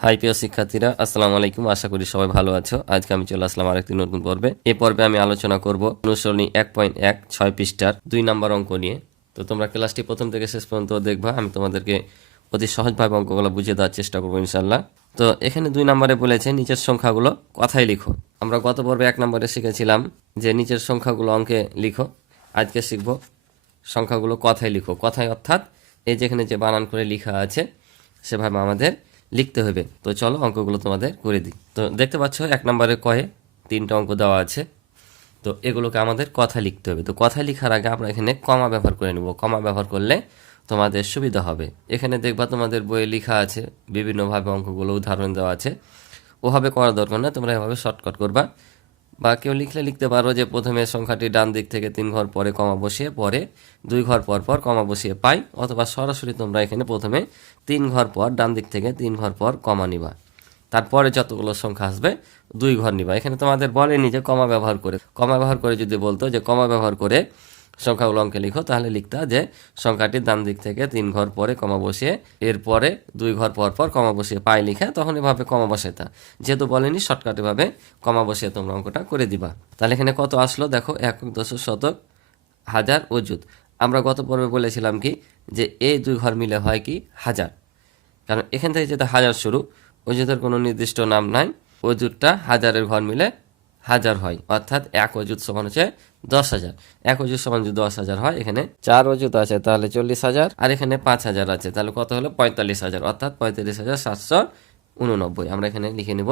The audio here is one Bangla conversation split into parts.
হাই প্রিয় শিক্ষার্থীরা, আসসালামু আলাইকুম। আশা করি সবাই ভালো আছো। আজকে আমি চলে আসলাম আরেকটি নতুন পর্বে। এই পর্বে আমি আলোচনা করব অনুসরণী 1.1 6 পৃষ্ঠার 2 নম্বর অঙ্ক নিয়ে। তো তোমরা ক্লাসটি প্রথম থেকে শেষ পর্যন্ত দেখবা। আমি তোমাদেরকে অতি সহজভাবে অঙ্কগুলো বুঝিয়ে দেওয়ার চেষ্টা করবো ইনশাল্লাহ। তো এখানে 2 নম্বরে বলেছে নিচের সংখ্যাগুলো কথায় লিখো। আমরা গত পর্বে 1 নম্বরে শিখেছিলাম যে নিচের সংখ্যাগুলো অঙ্কে লিখো। আজকে শিখব সংখ্যাগুলো কথায় লিখো। কথায় অর্থাৎ এই যেখানে যে বানান করে লেখা আছে সেভাবে আমাদের লিখতে হবে। তো চলো অঙ্কগুলো তোমাদের করে দিই। তো দেখতে পাচ্ছ 1 নম্বরে কয়ে 3টা অঙ্ক দেওয়া আছে। তো এগুলোকে আমাদের কথা লিখতে হবে। তো কথা লেখার আগে আমরা এখানে কমা ব্যবহার করে নেব। কমা ব্যবহার করলে তোমাদের সুবিধা হবে। এখানে দেখবা তোমাদের বইয়ে লেখা আছে বিভিন্নভাবে অঙ্কগুলো উদাহরণ দেওয়া আছে। ওভাবে করার দরকার না, তোমরা এভাবে শর্টকাট করবা। বা কেউ লিখলে লিখতে পারো যে প্রথমে সংখ্যাটি ডান দিক থেকে 3 ঘর পরে কমা বসিয়ে পরে 2 ঘর পর পর কমা বসিয়ে পাই, অথবা সরাসরি তোমরা এখানে প্রথমে 3 ঘর পর ডান দিক থেকে 3 ঘর পর কমা নিবা, তারপরে যতগুলো সংখ্যা আসবে 2 ঘর নিবা। এখানে তোমাদের বলেনি যে কমা ব্যবহার করে। কমা ব্যবহার করে যদি বলতো যে কমা ব্যবহার করে সংখ্যাগুলো অঙ্কে লিখো, তাহলে লিখতা যে সংখ্যাটির ডান দিক থেকে 3 ঘর পরে কমা বসিয়ে এরপরে 2 ঘর পর পর কমা বসিয়ে পাই লিখে তখন এভাবে কমা বসাইতা। যেহেতু বলেনি শর্টকাট এভাবে কমা বসিয়ে তোমরা অঙ্কটা করে দিবা। তাহলে এখানে কত আসলো দেখো, একক, দশক, শতক, হাজার, অযুত। আমরা গত পর্বে বলেছিলাম কি যে এই 2 ঘর মিলে হয় কি হাজার, কারণ এখান থেকে যেটা হাজার শুরু, অযুতের কোনো নির্দিষ্ট নাম নাই। অযুতটা হাজারের ঘর মিলে হাজার হয়, অর্থাৎ 1 অযুত সমান হচ্ছে 10,000। 1 অযুত সমান যদি 10,000 হয়, এখানে 4 অযুত আছে তাহলে 40,000, আর এখানে 5,000 আছে তাহলে কত হলো 45,000, অর্থাৎ 45,789। আমরা এখানে লিখে নিব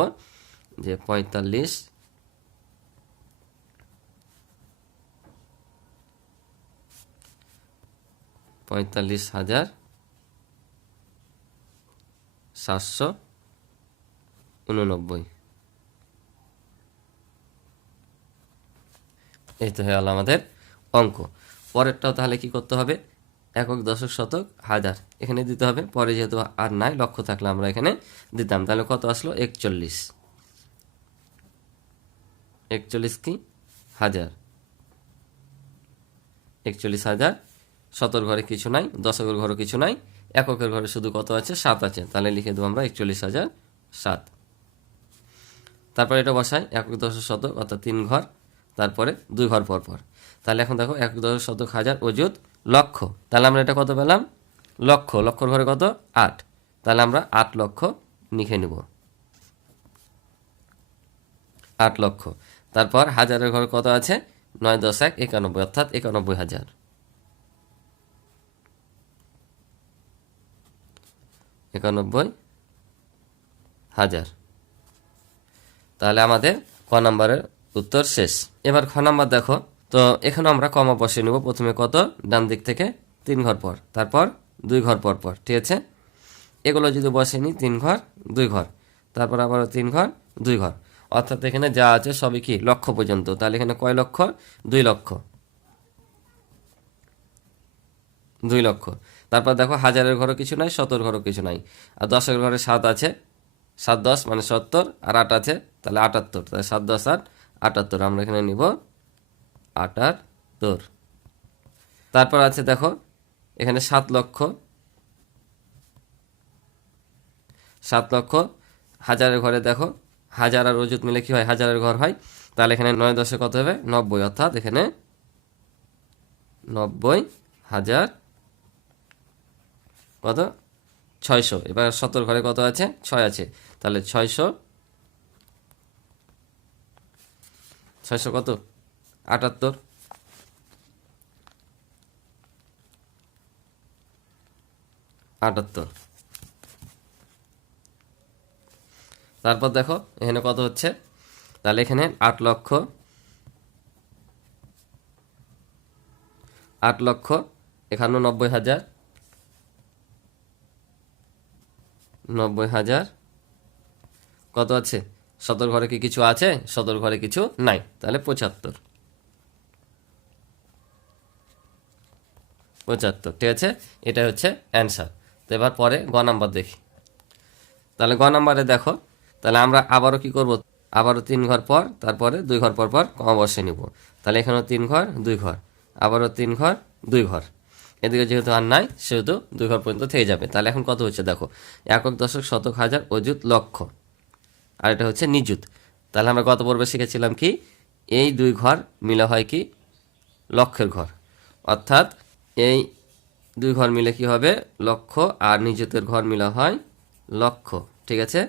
যে 45,789। এই তো হয়ে গেল আমাদের অঙ্ক। পরেরটাও তাহলে কি করতে হবে, একক, দশক, শতক, হাজার এখানে দিতে হবে। পরে যেহেতু আর নাই, লক্ষ্য থাকলে আমরা এখানে দিতাম। তাহলে কত আসলো 41। 41 কি হাজার, 41,000। শতর ঘরে কিছু নাই, দশকের ঘরে কিছু নাই, এককের ঘরে শুধু কত আছে 7 আছে, তাহলে লিখে দেবো আমরা 41,007। তারপর এটা বসাই একক, দশক, শতক অর্থাৎ 3 ঘর, তারপরে 2 ঘর পর পর। তাহলে এখন দেখো একক, দশক, শতক, হাজার, অযুত, লক্ষ। তাহলে আমরা এটা কত পেলাম লক্ষ। লক্ষর ঘরে কত 8, তাহলে আমরা 8 লক্ষ লিখে নিব, 8 লক্ষ। তারপর হাজারের ঘরে কত আছে 9 10 1 91, অর্থাৎ 91,000। 91,000। তাহলে আমাদের ক নম্বরের উত্তর শেষ। এবার খ নম্বর দেখো। তো এখানে আমরা কমা বসিয়ে নেব। প্রথমে কত ডান দিক থেকে 3 ঘর পর, তারপর 2 ঘর পর পর, ঠিক আছে। এগুলো যদি বসিয়ে নিই 3 ঘর 2 ঘর, তারপর আবারও 3 ঘর 2 ঘর, অর্থাৎ এখানে যা আছে সবই কি লক্ষ পর্যন্ত। তাহলে এখানে কয় লক্ষ 2 লক্ষ, 2 লক্ষ। তারপর দেখো হাজারের ঘরও কিছু নাই, শতর ঘরও কিছু নাই, আর দশের ঘরে 7 আছে, 7 10 মানে 70, আর 8 আছে তাহলে 78, তাহলে 7 10 8 78। আমরা এখানে নিব 78। তারপর আছে দেখো এখানে 7 লক্ষ, 7 লক্ষ। হাজারের ঘরে দেখো হাজার আর অযুত মিলে কি হয় হাজারের ঘর হয়, তাহলে এখানে 9 10 কত হবে 90, অর্থাৎ এখানে 90,000 কত 600। এবার শতর ঘরে কত আছে 6 আছে, তাহলে 600 কত 78। তারপর দেখো এখানে কত হচ্ছে, তাহলে এখানে 8 লক্ষ, 8 লক্ষ, এখানে 90,000, 90,000 কত আছে শতর ঘরে কি কিছু আছে, শতর ঘরে কিছু নাই, তাহলে 75। ঠিক আছে, এটা হচ্ছে অ্যান্সার। তো এবার পরে গ নাম্বার দেখি। তাহলে গ নাম্বারে দেখো, তাহলে আমরা আবারও কি করব, আবারও 3 ঘর পর, তারপরে 2 ঘর পর পর কমা বসিয়ে নিব। তাহলে এখানেও 3 ঘর 2 ঘর, আবারও 3 ঘর 2 ঘর। এদিকে যেহেতু আর নাই সেহেতু 2 ঘর পর্যন্ত থেকে যাবে। তাহলে এখন কত হচ্ছে দেখো, একক, দশক, শতক, হাজার, অযুত, লক্ষ, আর এটা হচ্ছে নিযুত। তাহলে আমরা গত পর্বে শিখেছিলাম কি, এই 2 ঘর মিলে হয় কি লক্ষের ঘর, অর্থাৎ এই 2 ঘর মিলে কি হবে লক্ষ, আর নিযুতের ঘর মিলা হয় লক্ষ, ঠিক আছে।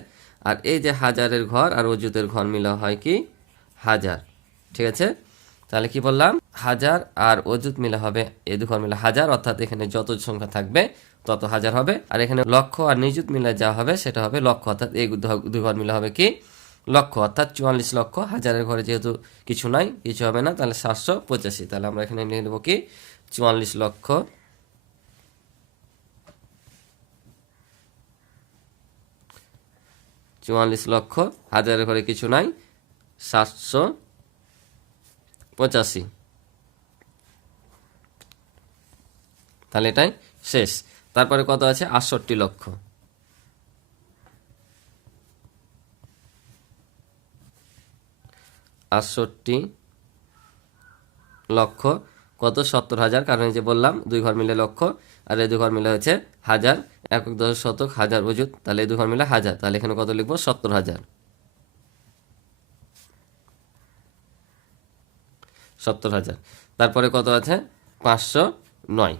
আর এই যে হাজারের ঘর আর অযুতের ঘর মিলা হয় কি হাজার, ঠিক আছে। তাহলে কি বললাম, হাজার আর অযুত মিলা হবে, এই 2 ঘর মিলে হাজার, অর্থাৎ এখানে যত সংখ্যা থাকবে তত হাজার হবে। আর এখানে লক্ষ আর নিযুত মিলে যা হবে সেটা হবে লক্ষ, অর্থাৎ এই 2 ঘর মিলে হবে কি লক্ষ, অর্থাৎ 44 লক্ষ। হাজারের ঘরে যেহেতু কিছু নাই, কিছু হবে না, তাহলে 785। তাহলে আমরা এখানে নিয়ে নেব কি 44 লক্ষ 44 লক্ষ, হাজারের ঘরে কিছু নাই 785। তাহলে এটাই শেষ। তারপরে কত আছে 68 লক্ষ, 68 লক্ষ কত 70,000, কারণ এই যে বললাম 2 ঘর মিলে লক্ষ, আর এই 2 ঘর মিলে হচ্ছে হাজার, একক, দশক, শতক, হাজার, অযুত, তাহলে এই 2 ঘর মিলে হাজার। তাহলে এখানে কত লিখবো 70,000, 70,000। তারপরে কত আছে 509,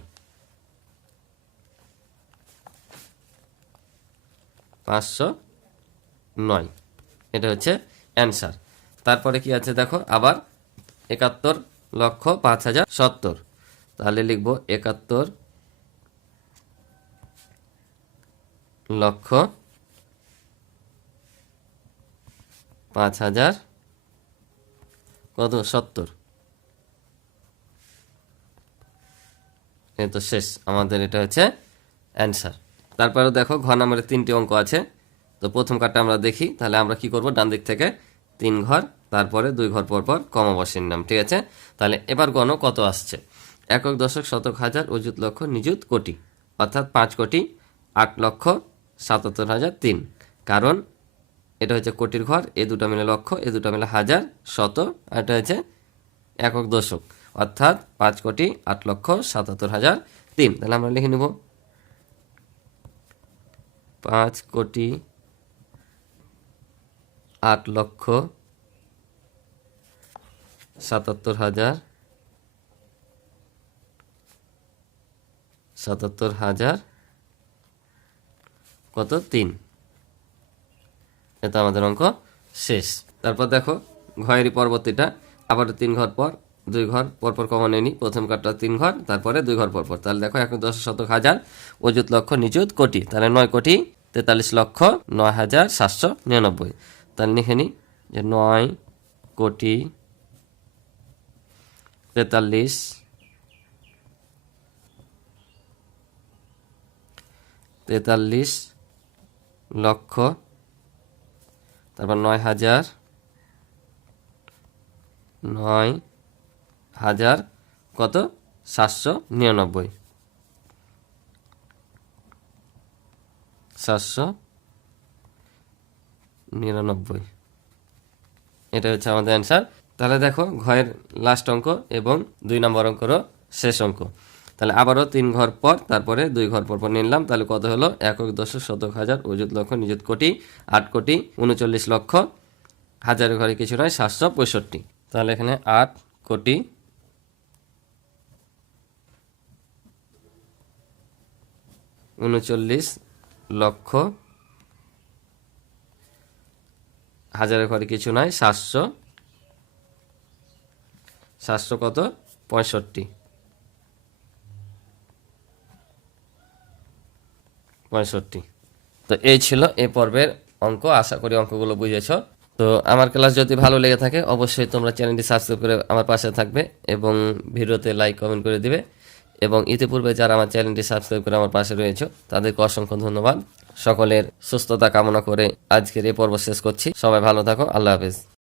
509, এটা হচ্ছে অ্যান্সার। তারপরে কি আছে দেখো আবার 71 লক্ষ 5,070, তাহলে লিখব 71 লক্ষ 5,000 কত 70। এই তো শেষ আমাদের, এটা হচ্ছে অ্যান্সার। তারপরে দেখো ঘর নাম্বারে 3টি অঙ্ক আছে। তো প্রথম কার্ডটা আমরা দেখি, তাহলে আমরা কি করব, ডান দিক থেকে 3 ঘর, তারপরে 2 ঘর পর পর কমা বসিয়ে নিলাম, ঠিক আছে। তাহলে এবার গণ কত আসছে, একক, দশক, শতক, হাজার, অযুত, লক্ষ, নিযুত, কোটি, অর্থাৎ 5,08,77,003। কারণ এটা হচ্ছে কোটির ঘর, এই দুটো মিলে লক্ষ, এই দুটো মিলে হাজার, শত, আর এটা হচ্ছে একক, দশক, অর্থাৎ 5,08,77,003। তাহলে আমরা লিখে নেব 5,08,77,000 কত 3। এটা আমাদের অঙ্ক শেষ। তারপর দেখো ঘরেরই পরবর্তীটা, আবার 3 ঘর পর 2 ঘর পর পর কমন এনি, প্রথম কার্ডটা 3 ঘর, তারপরে 2 ঘর পর পর। তাহলে দেখো একক, দশক, শতক, হাজার, অযুত, লক্ষ, নিযুত, কোটি, তাহলে 9,43,09,799। তাহলে লিখে নিই যে 9,43,43 লক্ষ, তারপর 9,000 কত 799, 799। এটা হচ্ছে আমাদের অ্যান্সার। তাহলে দেখো ঘরের লাস্ট অঙ্ক এবং 2 নম্বর অঙ্করও শেষ অঙ্ক। তাহলে আবারও 3 ঘর পর তারপরে 2 ঘর পর পর নিলাম, তাহলে কত হলো একক, দশক, শতক, হাজার, অযুত, লক্ষ, নিযুত, কোটি, 8,39 লক্ষ, হাজারের ঘরে কিছু নয় 765। তাহলে এখানে 8,39 লক্ষ, হাজারের ঘরে কিছু নয় 700 কত 65। তো এই ছিল এই পর্বের অঙ্ক। আশা করি অঙ্কগুলো বুঝেছ। তো আমার ক্লাস যদি ভালো লেগে থাকে অবশ্যই তোমরা চ্যানেলটি সাবস্ক্রাইব করে আমার পাশে থাকবে এবং ভিডিওতে লাইক কমেন্ট করে দিবে। এবং ইতিপূর্বে যারা আমার চ্যানেলটি সাবস্ক্রাইব করে আমার পাশে রয়েছে তাদেরকে অসংখ্য ধন্যবাদ। সকলের সুস্থতা কামনা করে আজকের এই পর্ব শেষ করছি। সবাই ভালো থাকো, আল্লাহ হাফেজ।